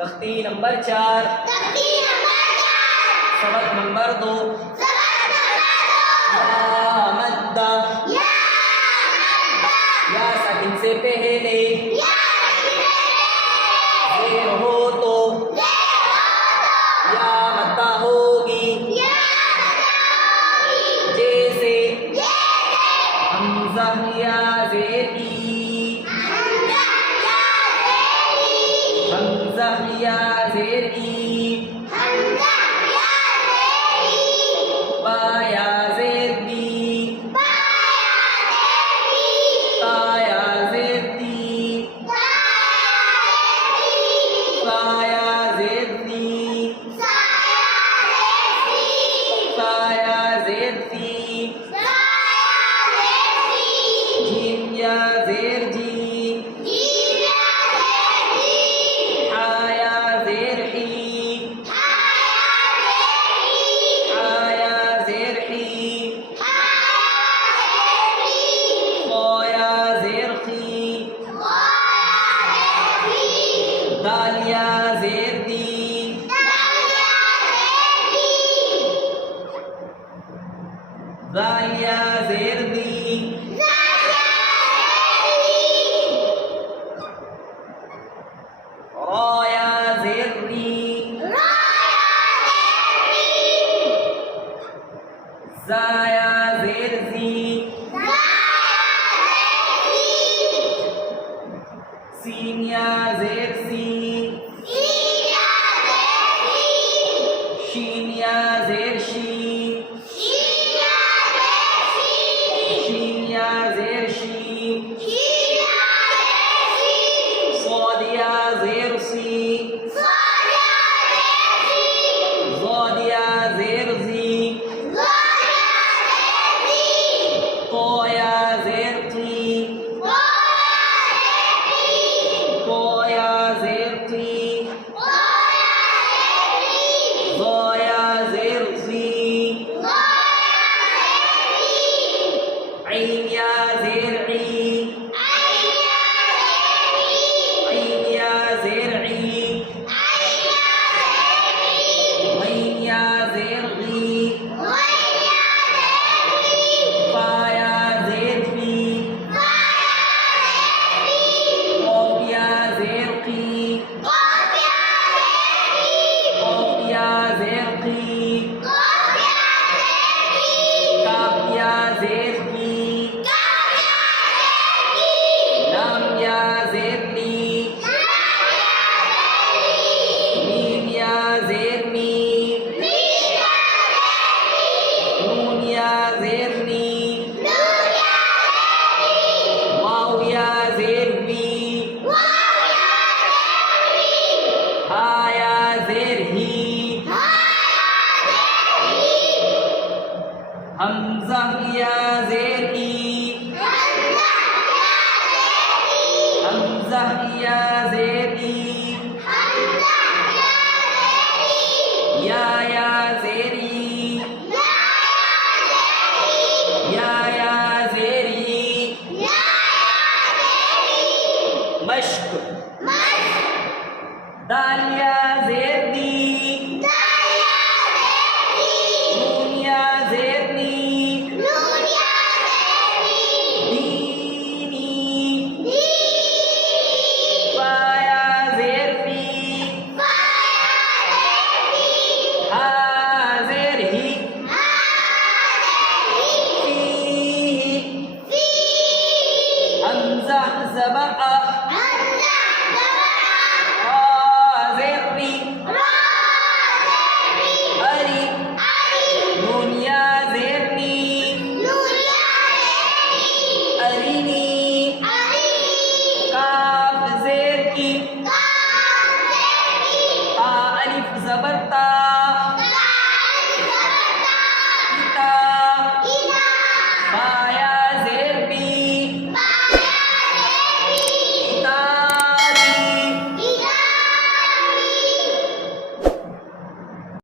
तख्ती नंबर 4, सबक नंबर 2, या मद्दा, या साकिन से पहले ज़ेर हो तो या मद्दा होगी, जैसे हमज़ा या ज़ेर ई, हमज़ा या ज़ेर ई, बा या ज़ेर बी, ता या ज़ेर ती, सा या ज़ेर ती, सा या ज़ेर ती, जीम या ज़ेर जी, हा या ज़ेर ही, हा या ज़ेर ही, ख़ा या ज़ेर ख़ी, दाल या ज़ेर दी, ज़ाल या ज़ेर दी, रा या ज़ेर री, ज़ा या ज़ेर ज़ी, सीन या ज़ेर सी, शीन या ज़ेर शी, शीन या ज़ेर शी, صاد या ज़ेर सी, ज़ाद या ज़ेर ज़ी, ता या ज़ेर ती, ता या ज़ेर ती, ज़ा या ज़ेर ज़ी, ऐन या ज़ेर ई, ऐन या ज़ेर ई, गैन या ज़ेर गी, फा या ज़ेर फी, क़ाफ़ या ज़ेर क़ी, क़ाफ़ या ज़ेर क़ी, काफ़ या ज़ेर की, लाम या ज़ेर ली, मीम या ज़ेर मी, नून या ज़ेर नी, वाव या ज़ेर वी, हा या ज़ेर ही, हमज़ा या ज़ेर ई, हमज़ा या ज़ेर ई, या ज़ेर ई, या ज़ेर ई, मश्क, दाल या ज़ेर दी, नून या ज़ेर नी, दीनी, फा या ज़ेर फी, हा ज़ेर ही, फीही, हमज़ा ज़बा आ, रा ज़ेर री, अरी, नून या ज़ेर नी, अरीनी, काफ ज़ेर की, ता अलिफ ज़बर ता,